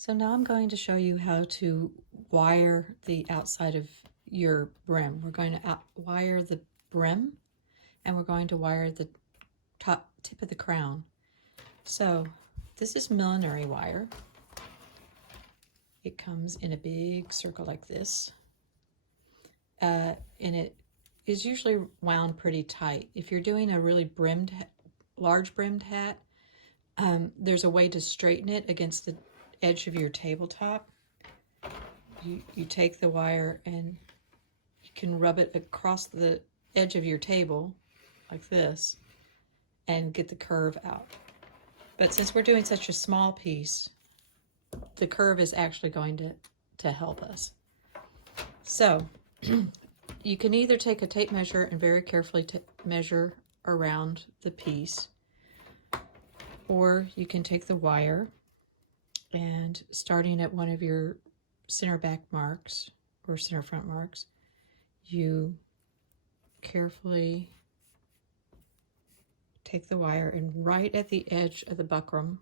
So now I'm going to show you how to wire the outside of your brim. We're going to wire the brim and we're going to wire the top tip of the crown. So this is millinery wire. It comes in a big circle like this. And it is usually wound pretty tight. If you're doing a really large brimmed hat, there's a way to straighten it against the edge of your tabletop. You take the wire and you can rub it across the edge of your table like this and get the curve out. But since we're doing such a small piece, the curve is actually going to help us. So you can either take a tape measure and very carefully measure around the piece, or you can take the wire and starting at one of your center back marks or center front marks, you carefully take the wire and right at the edge of the buckram,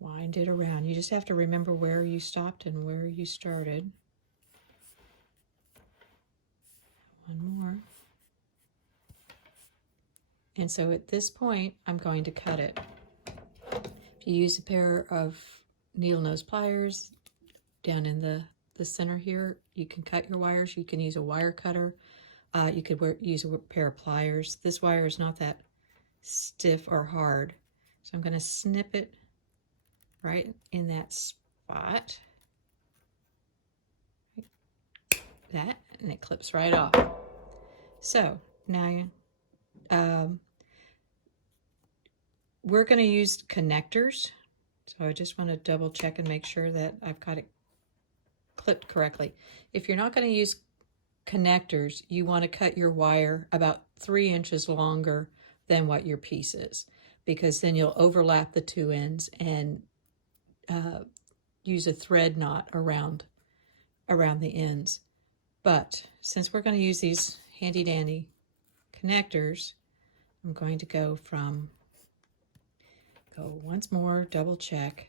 wind it around. You just have to remember where you stopped and where you started. One more. And so at this point, I'm going to cut it. If you use a pair of needle nose pliers down in the center here, you can cut your wires. You can use a wire cutter. You could use a pair of pliers. This wire is not that stiff or hard. So I'm going to snip it right in that spot. That, and it clips right off. So now we're going to use connectors. So I just want to double check and make sure that I've got it clipped correctly. If you're not going to use connectors, you want to cut your wire about 3 inches longer than what your piece is, because then you'll overlap the two ends and use a thread knot around the ends. But since we're going to use these handy dandy connectors, I'm going to go once more, double check.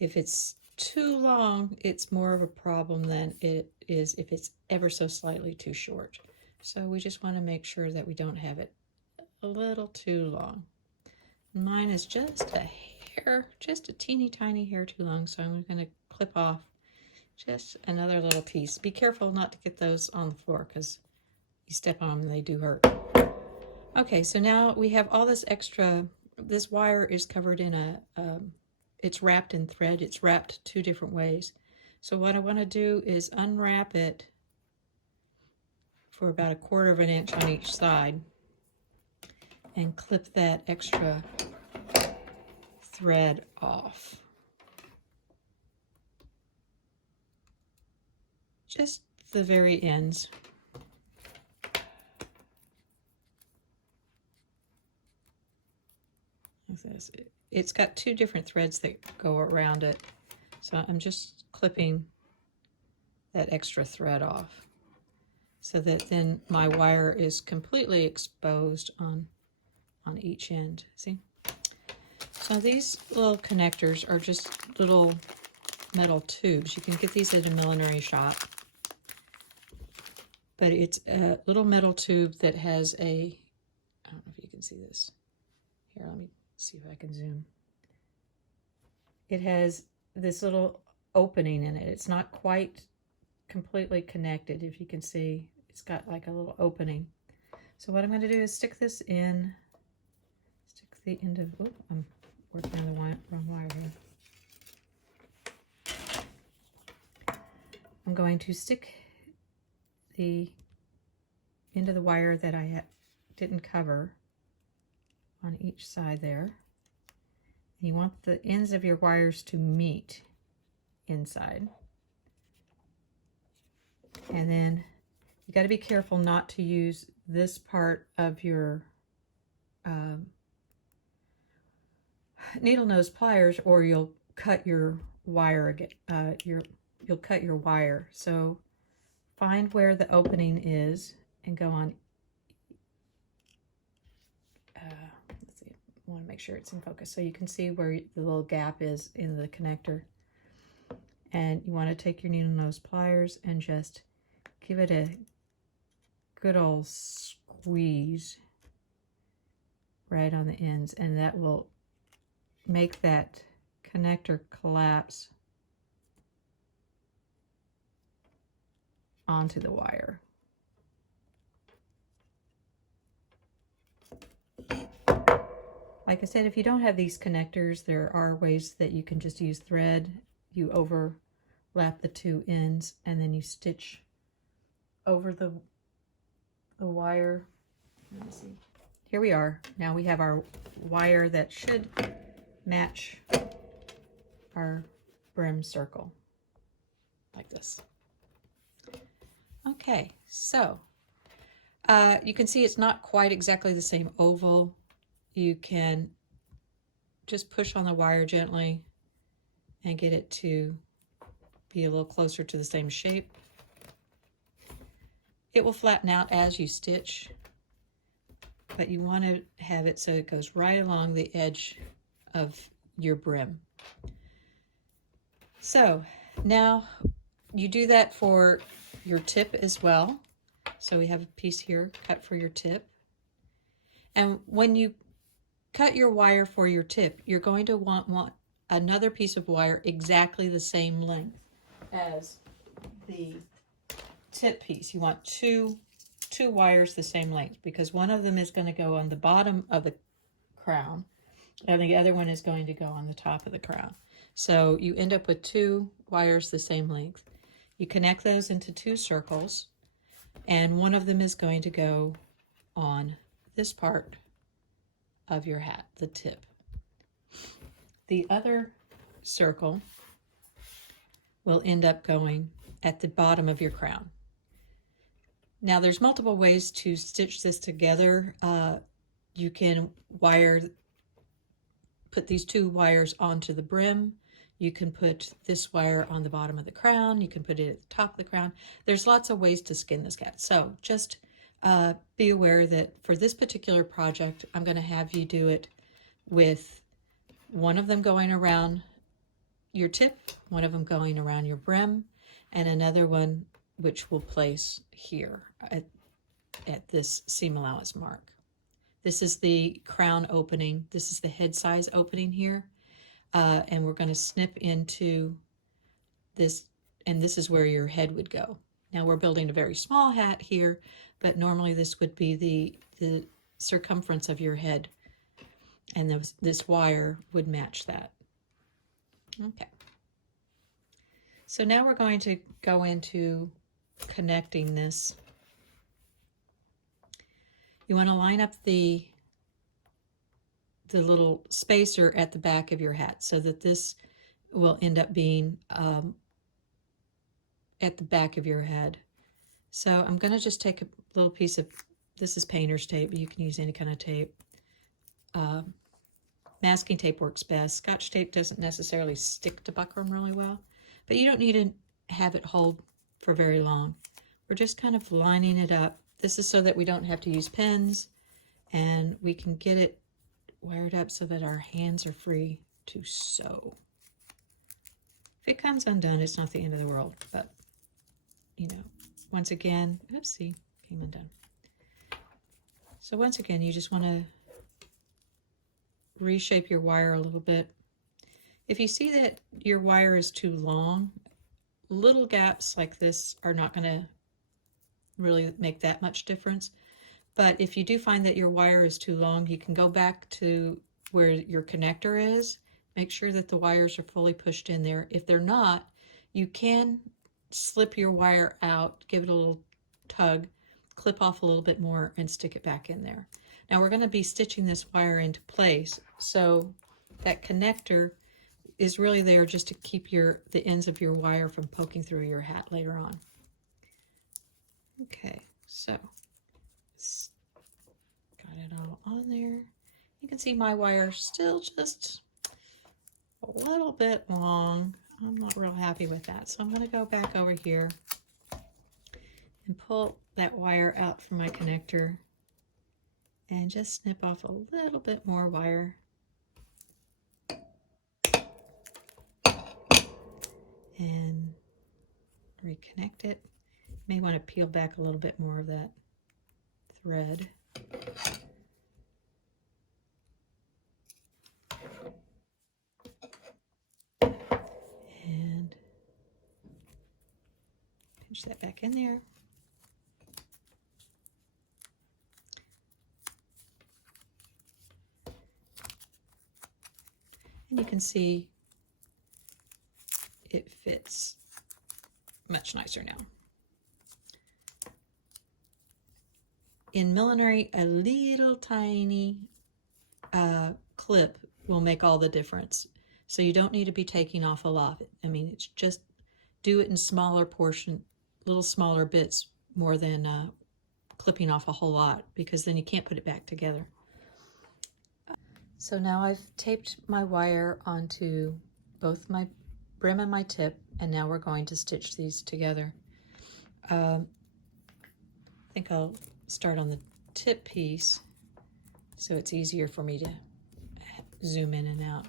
If it's too long, it's more of a problem than it is if it's ever so slightly too short. So we just want to make sure that we don't have it a little too long. Mine is just a hair, just a teeny tiny hair too long, so I'm going to clip off just another little piece. Be careful not to get those on the floor, because you step on them, they do hurt. Okay, so now we have all this extra. This wire is covered in it's wrapped in thread. It's wrapped 2 different ways. So what I want to do is unwrap it for about 1/4 of an inch on each side and clip that extra thread off. Just the very ends. Like this. It's got 2 different threads that go around it. So I'm just clipping that extra thread off so that then my wire is completely exposed on each end. See? So these little connectors are just little metal tubes. You can get these at a millinery shop. But it's a little metal tube that has I don't know if you can see this. Here, let me see if I can zoom. It has this little opening in it. It's not quite completely connected. If you can see, it's got like a little opening. So what I'm going to do is stick this in, stick the end of, oh, I'm working on the wrong wire here. I'm going to stick the end of the wire that I didn't cover on each side there. And you want the ends of your wires to meet inside. And then you got to be careful not to use this part of your needle nose pliers, or you'll cut your wire again. You'll cut your wire. So find where the opening is and go on. Let's see, want to make sure it's in focus. So you can see where the little gap is in the connector. And you want to take your needle nose pliers and just give it a good old squeeze right on the ends, and that will make that connector collapse onto the wire. Like I said, if you don't have these connectors, there are ways that you can just use thread. You overlap the two ends and then you stitch over the wire. Let me see. Here we are. Now we have our wire that should match our brim circle like this. Okay, so you can see it's not quite exactly the same oval. You can just push on the wire gently and get it to be a little closer to the same shape. It will flatten out as you stitch, but you want to have it so it goes right along the edge of your brim. So now you do that for your tip as well. So we have a piece here cut for your tip. And when you cut your wire for your tip, you're going to want another piece of wire exactly the same length as the tip piece. You want two wires the same length, because one of them is going to go on the bottom of the crown and the other one is going to go on the top of the crown. So you end up with two wires the same length. You connect those into two circles, and one of them is going to go on this part of your hat, the tip. The other circle will end up going at the bottom of your crown. Now there's multiple ways to stitch this together. You can put these two wires onto the brim. You can put this wire on the bottom of the crown. You can put it at the top of the crown. There's lots of ways to skin this cat. So just be aware that for this particular project, I'm going to have you do it with one of them going around your tip, one of them going around your brim, and another one which will place here at this seam allowance mark. This is the crown opening. This is the head size opening here. And we're going to snip into this, and this is where your head would go. Now we're building a very small hat here, but normally this would be the circumference of your head, and this wire would match that. Okay. So now we're going to go into connecting this. You want to line up the little spacer at the back of your hat so that this will end up being at the back of your head. So I'm going to just take a little piece of, this is painter's tape, but you can use any kind of tape. Masking tape works best. Scotch tape doesn't necessarily stick to buckram really well, but you don't need to have it hold for very long. We're just kind of lining it up. This is so that we don't have to use pens, and we can get it wired up so that our hands are free to sew. If it comes undone, it's not the end of the world, but you know, once again, oopsie, came undone. So once again, you just want to reshape your wire a little bit. If you see that your wire is too long, little gaps like this are not going to really make that much difference. But if you do find that your wire is too long, you can go back to where your connector is. Make sure that the wires are fully pushed in there. If they're not, you can slip your wire out, give it a little tug, clip off a little bit more, and stick it back in there. Now we're going to be stitching this wire into place, so that connector is really there just to keep the ends of your wire from poking through your hat later on. Okay, so got it all on there. You can see my wire still just a little bit long. I'm not real happy with that, so I'm going to go back over here and pull that wire out from my connector and just snip off a little bit more wire and reconnect it. May want to peel back a little bit more of that thread. And pinch that back in there. And you can see it fits much nicer now. In millinery, a little tiny clip will make all the difference. So you don't need to be taking off a lot. I mean, it's just do it in smaller portion, little smaller bits more than clipping off a whole lot, because then you can't put it back together. So now I've taped my wire onto both my brim and my tip, and now we're going to stitch these together. I think I'll start on the tip piece so it's easier for me to zoom in and out.